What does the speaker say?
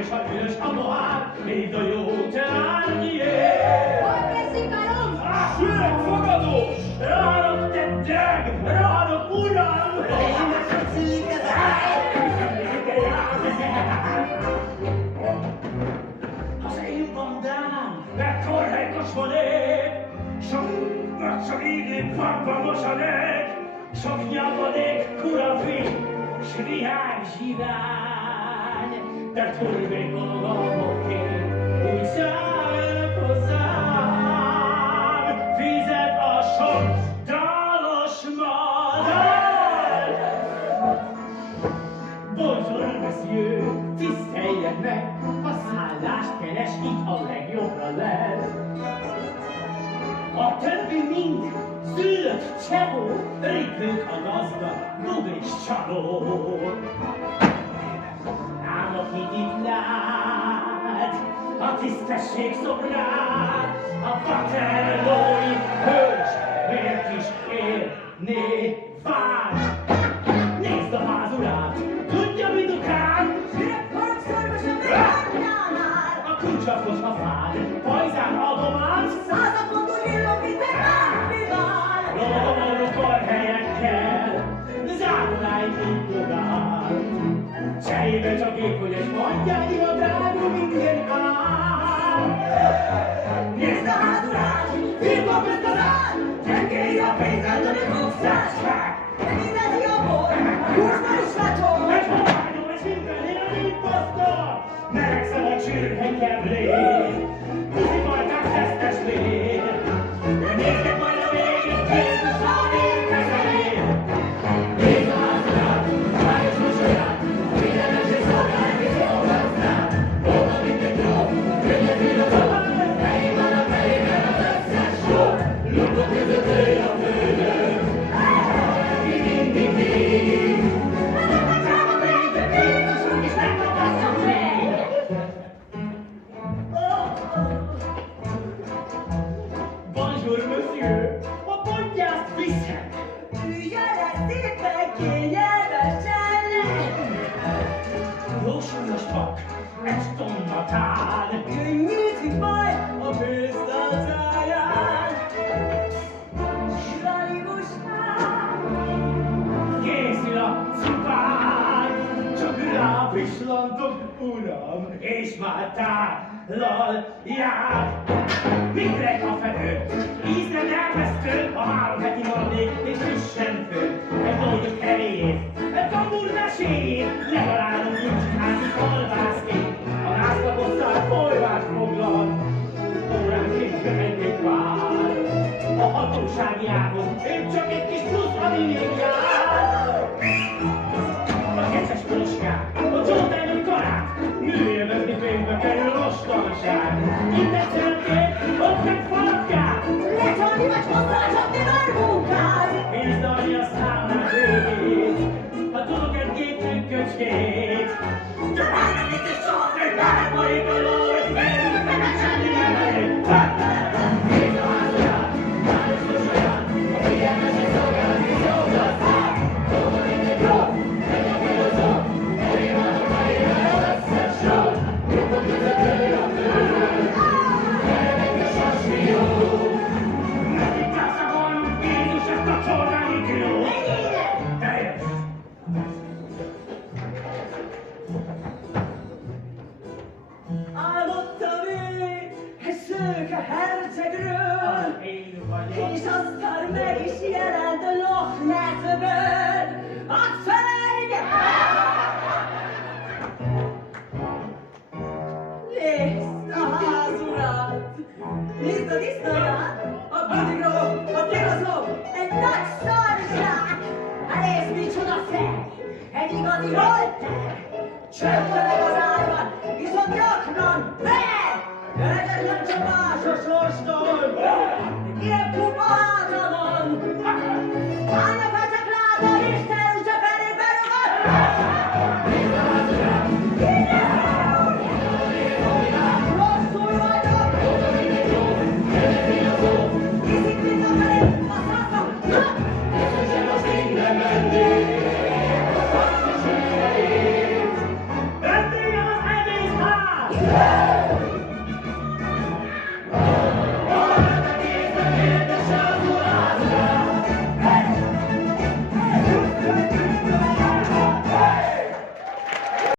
És a üres a mohár, mind a jó családjé. Hogy veszik a rom? Süreg fogadós! Ráadok tetteg! Ráadok uram! Édes a szűke száj! Az én bandám, megkorhelykas vanék, sok ígép vakba mosanék, sok nyelvadék kurafi, s vihány zsivány, de turvékon galmoké, úgy szállnak hozzám, fizet a sok dalos madár. Bonjour, monsieur, tiszteljen meg, a szállást keres, itt a legjobbra lesz. A többi mind szülött csehó, ripők a gazda, gugris csaló. Ám akit itt lát, a tisztesség szobrát, a Waterloo-i hős, miért is érné vár. Nézd a házurát, tudja mit ukán? Haragszorgosan megvárjánál! A kulcsafos a fád, pajzán adomány, Százakon túl villog, mint egy bármivál! lovagoló korhelyekkel, záruláig indogál. Csejébe csak épüles mondjai a drága minden ár. Nézd a házurát! Villog, mint az ár! Gyengély a pénzed, ami fogszásság! Megindeti a bor, a húsban is lecsol! Egy homályom, egy minden én imposztor! Melegszel a csürhely kemlék, húzifajták tesztes lér. De nézzek majd a végig, Jézus a végkezelét! Nézd a házurát, májos mosolyát, figyelmes és szolgálj, és jól gazdát! Volna minden jó, könnyed villatot, helyén van a fejében az összes jó! Lukok között lőj a főnök, ki mindig így! Megakadjál a pénzed, Jézusunk is megkapasztok meg! Bonjour, monsieur! A pontját viszem! Ülj le szépen, kényelmesen le! Jó súlyos pak, egy tonna tál! Könnyítik majd a pénztárcáján! Sralibusnál! Készül a cupán! Csak rápislantok, uram, és már tálal jár! Mit rejt a fedő? Ízlen elvesztő, a 3 heti maradék, és frissen fő. Egy mondjuk erejét, egy tambur meséjét, legalább nincs házi kalvászkét. A rászlagosszal folyvást foglal, óránként követnék vár. A hatósági ágon, én csak egy kis plusz, ami még jár. A kecses poloskák, a csótányok karák, műjövezni pénzbe kerül ostobaság. Itt egy szörkét, ott meg falatkát. Lecsalni vagy hozzácsapni már munkád! Pénzdalni a számlák végét, ha tudok egy két köcskét. De már nem itt is soha egy bármelyik a ló, és megyünk meg a semmi elejét. Nézd a házurát, májos mosolyát, a figyelmes és szolgálat és jó gazdát. Dolga mindegy jó, legyen filozó, elég van a fejében az összes jó. Lukok között lőj a főnök, gyere meg a sasfiú. Nekik kell szagolnunk, Jézus ezt a csorgány idió. Teljes! Álmodtam én egy szőke hercegről, Én vagyok. és aztán meg is jelent Loch Nessből a szörny! Nézd a házurat! Nézd a disznóját! A budigó, a pirozó, egy nagy szarzsák! Nézd, micsoda fej! Egy igazi holter! Csöppenek az ágyban, viszont gyakran ver! Eredetlen csapás a sorstól! Ilyen pupa hátra van!